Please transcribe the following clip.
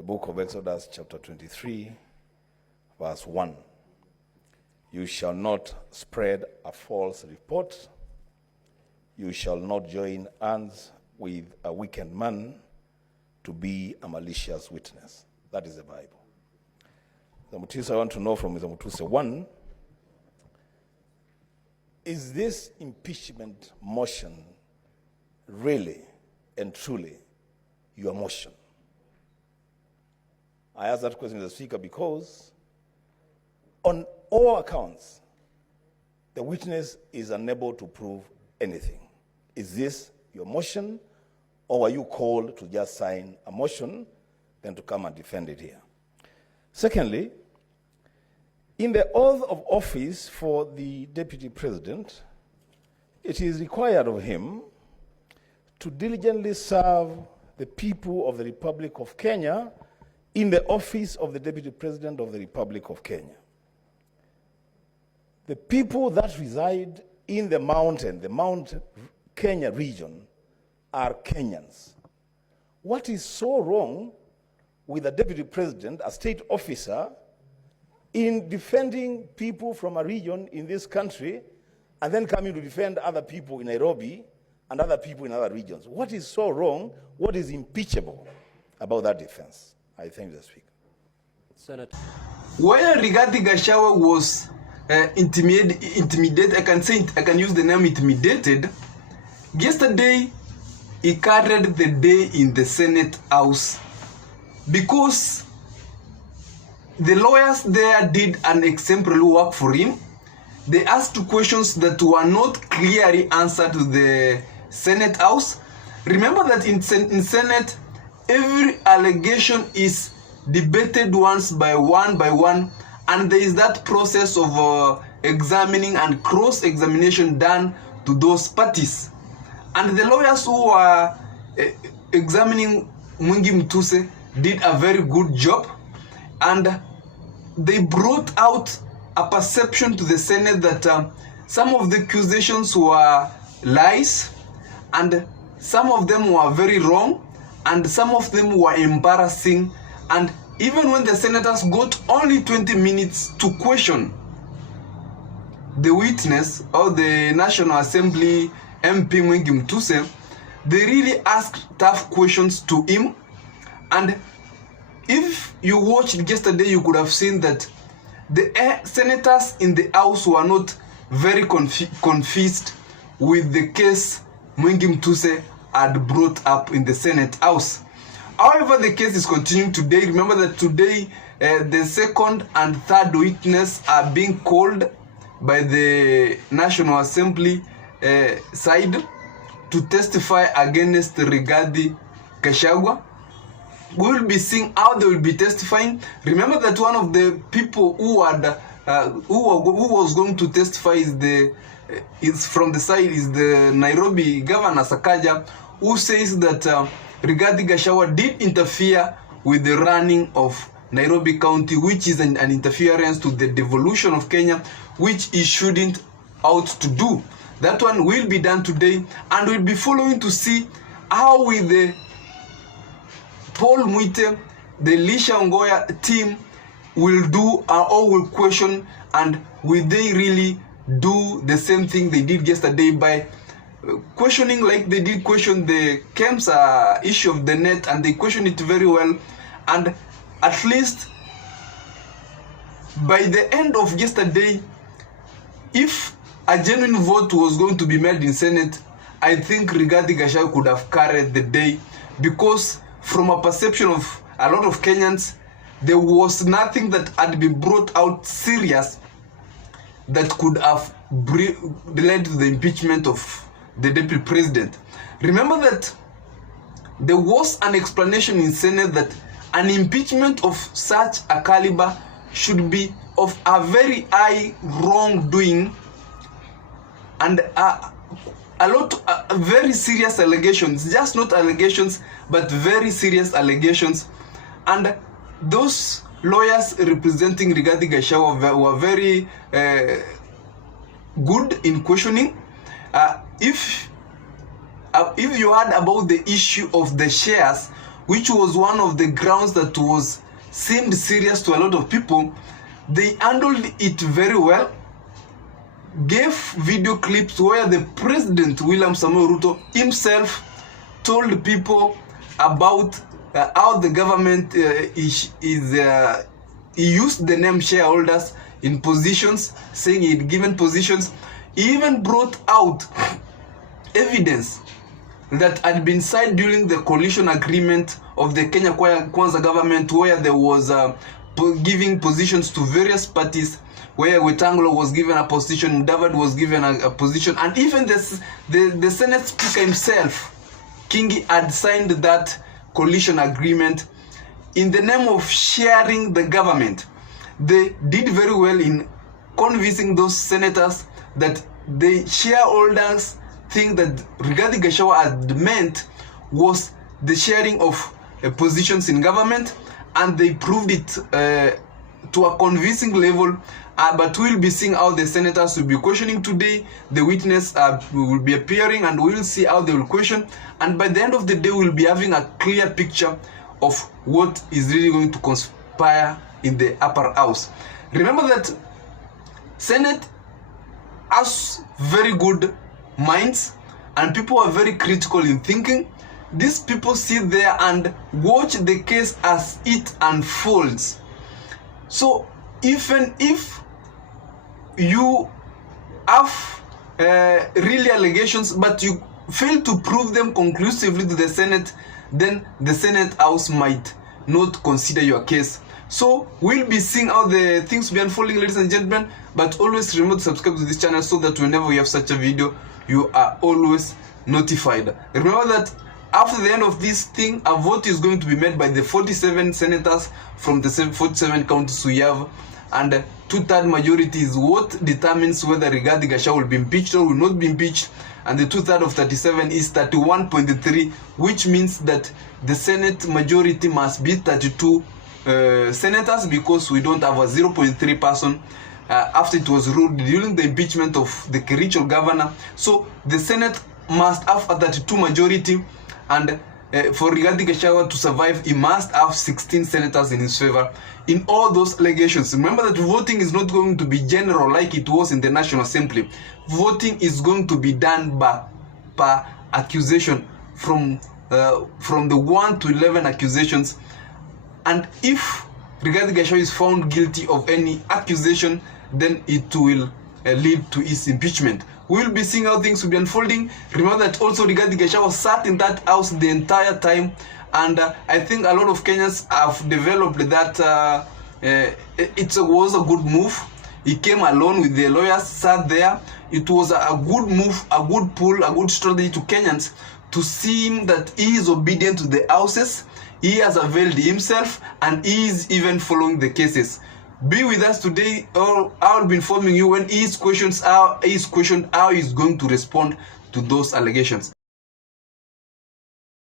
the book of Exodus chapter 23, verse 1. You shall not spread a false report. You shall not join hands with a wicked man to be a malicious witness. That is the Bible. The Mutuse I want to know from the Mutuse 1, is this impeachment motion really and truly your motion? I ask that question to the Speaker because on all accounts, the witness is unable to prove anything. Is this your motion, or are you called to just sign a motion, then to come and defend it here? Secondly, in the oath of office for the Deputy President, it is required of him to diligently serve the people of the Republic of Kenya in the office of the Deputy President of the Republic of Kenya. The people that reside in the Mount Kenya region are Kenyans. What is so wrong with a Deputy President, a state officer, in defending people from a region in this country and then coming to defend other people in Nairobi and other people in other regions? What is so wrong? What is impeachable about that defense? I thank the Speaker. Senator. While Rigathi Gachagua was intimidated, I can use the name intimidated. Yesterday, he carried the day in the Senate House because the lawyers there did an exemplary work for him. They asked questions that were not clearly answered to the Senate House. Remember that in Senate, every allegation is debated by one, and there is that process of examining and cross-examination done to those parties. And the lawyers who are examining MP Mutuse did a very good job, and they brought out a perception to the Senate that some of the accusations were lies, and some of them were very wrong, and some of them were embarrassing. And even when the senators got only 20 minutes to question the witness or the National Assembly MP Mutuse, they really asked tough questions to him. And if you watched yesterday, you could have seen that the senators in the House were not very confused with the case MP Mutuse had brought up in the Senate House. However, the case is continuing today. Remember that today the second and third witness are being called by the National Assembly side to testify against Rigathi Gachagua. We will be seeing how they will be testifying. Remember that one of the people who had who was going to testify is from the side is the Nairobi Governor Sakaja, who says that Rigathi Gachagua did interfere with the running of Nairobi County, which is an interference to the devolution of Kenya, which he shouldn't out to do. That one will be done today, and we'll be following to see how with the Paul Mwite, the Elisha Ongoya team will do or will question, and will they really do the same thing they did yesterday by questioning, like they did question the KEMSA issue of the net, and they questioned it very well. And at least by the end of yesterday, if a genuine vote was going to be made in Senate, I think Rigathi Gachagua could have carried the day, because from a perception of a lot of Kenyans, there was nothing that had been brought out serious that could have led to the impeachment of the Deputy President. Remember that there was an explanation in Senate that an impeachment of such a caliber should be of a very high wrongdoing and very serious allegations, just not allegations, but very serious allegations. And those lawyers representing Rigathi Gachagua were very good in questioning. If you heard about the issue of the shares which was one of the grounds that was seemed serious to a lot of people, they handled it very well, gave video clips where the President William Samoei Ruto himself told people about how the government he used the name shareholders in positions, saying he'd given positions. He even brought out evidence that had been signed during the coalition agreement of the Kenya Kwanza government, where there was giving positions to various parties, where Wetangula was given a position, David was given a position, and even the Senate Speaker himself, Kingi, had signed that coalition agreement in the name of sharing the government. They did very well in convincing those senators that the shareholders thing that Rigathi Gachagua had meant was the sharing of positions in government, and they proved it to a convincing level. But we'll be seeing how the senators will be questioning today. The witness will be appearing, and we will see how they will question. And by the end of the day, we'll be having a clear picture of what is really going to conspire in the upper house. Remember that Senate has very good minds, and people are very critical in thinking. These people sit there and watch the case as it unfolds. So even if you have really allegations, but you fail to prove them conclusively to the Senate, then the Senate House might not consider your case. So we'll be seeing how the things will be unfolding, ladies and gentlemen. But always remember to subscribe to this channel so that whenever we have such a video, you are always notified. Remember that after the end of this thing, a vote is going to be made by the 47 senators from the 47 counties we have, and 2/3 majority is what determines whether Rigathi Gachagua will be impeached or will not be impeached, and the 2/3 of 37 is 31.3, which means that the Senate majority must be 32 senators, because we don't have a 0.3 person after it was ruled during the impeachment of the Kericho governor. So the Senate must have a 32 majority, and for Rigathi Gachagua to survive, he must have 16 senators in his favor in all those allegations. Remember that voting is not going to be general like it was in the National Assembly. Voting is going to be done per accusation, from the 1 to 11 accusations. And if Rigathi Gachagua is found guilty of any accusation, then it will lead to his impeachment. We will be seeing how things will be unfolding. Remember that also Rigathi Gachagua sat in that house the entire time, and I think a lot of Kenyans have developed that it was a good move. He came alone with the lawyers, sat there. It was a good move, a good pull, a good strategy to Kenyans to see him that he is obedient to the houses. He has availed himself, and he is even following the cases. Be with us today, or I'll be informing you when he is questioned how he is going to respond to those allegations.